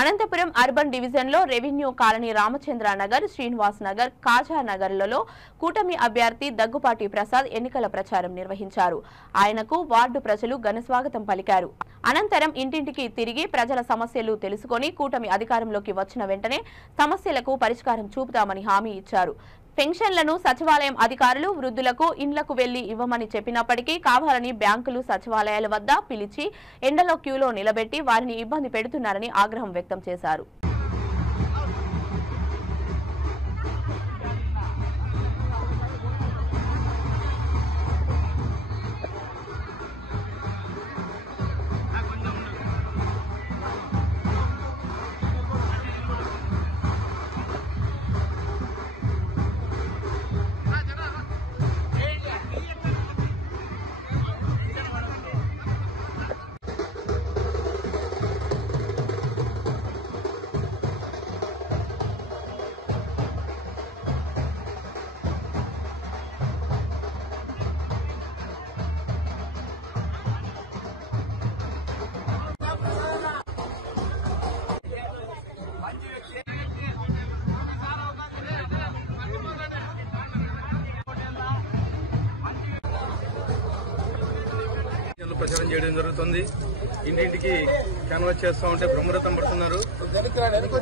Anantapuram urban division లో revenue colony Ramachandra Nagar, Srinivas Nagar, కాజా నగర్లలో కూటమి అభ్యర్థి దగ్గుపాటి ప్రసాద్ ఎన్నికల ప్రచారం నిర్వహించారు. ఆయనకు వార్డు ప్రజలు ఘనస్వాగతం పలికారు. అనంతరం ఇంటింటికి తిరిగి ప్రజల సమస్యలు తెలుసుకొని కూటమి అధికారంలోకి వచ్చిన వెంటనే సమస్యలకు పరిష్కారం చూపుతామని హామీ ఇచ్చారు. పెన్షన్లను సచివాలయం అధికారులు వృద్ధులకు ఇండ్లకు వెళ్లి ఇవ్వమని చెప్పినప్పటికీ కావాలని బ్యాంకులు, సచివాలయాల వద్ద పిలిచి ఎండలో క్యూలో నిలబెట్టి వారిని ఇబ్బంది పెడుతున్నారని ఆగ్రహం వ్యక్తం చేశారు. ప్రచారం చేయడం జరుగుతుంది. ఇంటింటికి క్యాన్వాస్ చేస్తా ఉంటే బ్రహ్మరథం పడుతున్నారు.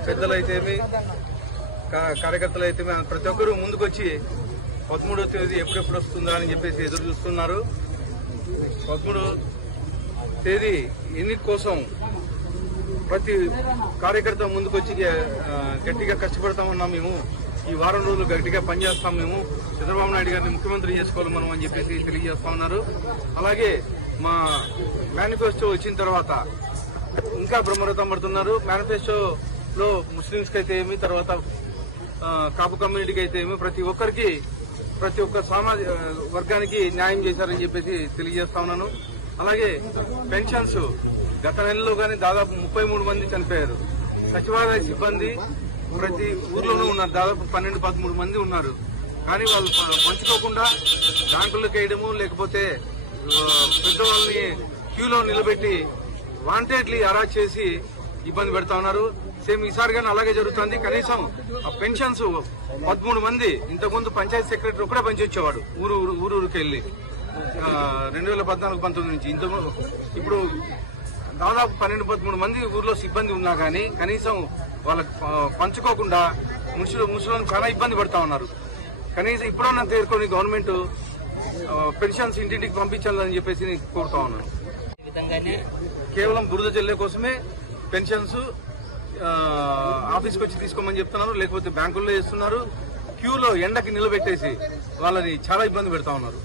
పెద్దలు అయితేమి, కార్యకర్తలు అయితే ప్రతి ఒక్కరూ ముందుకొచ్చి 13వ తేదీ ఎప్పుడెప్పుడు వస్తుందా అని చెప్పేసి ఎదురు చూస్తున్నారు. 13వ తేదీ ఎన్నిక కోసం ప్రతి కార్యకర్త ముందుకొచ్చి గట్టిగా కష్టపడతా ఉన్నాం. మేము ఈ వారం రోజులు గట్టిగా పనిచేస్తాం. మేము చంద్రబాబు నాయుడు గారిని ముఖ్యమంత్రి చేసుకోవాలి మనం అని చెప్పేసి తెలియజేస్తా ఉన్నారు. అలాగే మా మేనిఫెస్టో వచ్చిన తర్వాత ఇంకా బ్రహ్మరథం పడుతున్నారు. మేనిఫెస్టోలో ముస్లింస్ కి అయితే ఏమి, తర్వాత కాపు కమ్యూనిటీకి అయితే ఏమి, ప్రతి ఒక్క సామాజిక వర్గానికి న్యాయం చేశారని చెప్పేసి తెలియజేస్తా ఉన్నాను. అలాగే పెన్షన్స్ గత నెలలో కానీ దాదాపు 33 మంది చనిపోయారు. సచివాలయ సిబ్బంది ప్రతి ఊర్లోనూ ఉన్నారు. దాదాపు 12-13 మంది ఉన్నారు. కానీ వాళ్ళు పంచుకోకుండా బ్యాంకులకు వేయడము, లేకపోతే పెద్దవాళ్ళని క్యూలో నిలబెట్టి వాంటెడ్లీ అరెస్ట్ చేసి ఇబ్బంది పెడతా ఉన్నారు. సేమ్ ఈసారి కానీ అలాగే జరుగుతుంది. కనీసం పెన్షన్స్ 13 మంది, ఇంతకుముందు పంచాయతీ సెక్రటరీ ఒకటే పనిచేసేవాడు ఊరూరికి వెళ్లి 2014-19 నుంచి. ఇప్పుడు దాదాపు 12-13 మంది ఊర్లో సిబ్బంది ఉన్నా కానీ కనీసం వాళ్ళకి పంచుకోకుండా ముసలిని చాలా ఇబ్బంది పడతా ఉన్నారు. కనీసం ఇప్పుడన్నా తేరుకొని గవర్నమెంట్ పెన్షన్స్ ఇంటింటికి పంపించాలని చెప్పేసి నేను కోరుతా ఉన్నాను. కేవలం బురద జల్లే కోసమే పెన్షన్స్ ఆఫీస్కి వచ్చి తీసుకోమని చెప్తున్నారు, లేకపోతే బ్యాంకుల్లో చేస్తున్నారు. క్యూలో ఎండకి నిలబెట్టేసి వాళ్ళని చాలా ఇబ్బంది పెడతా ఉన్నారు.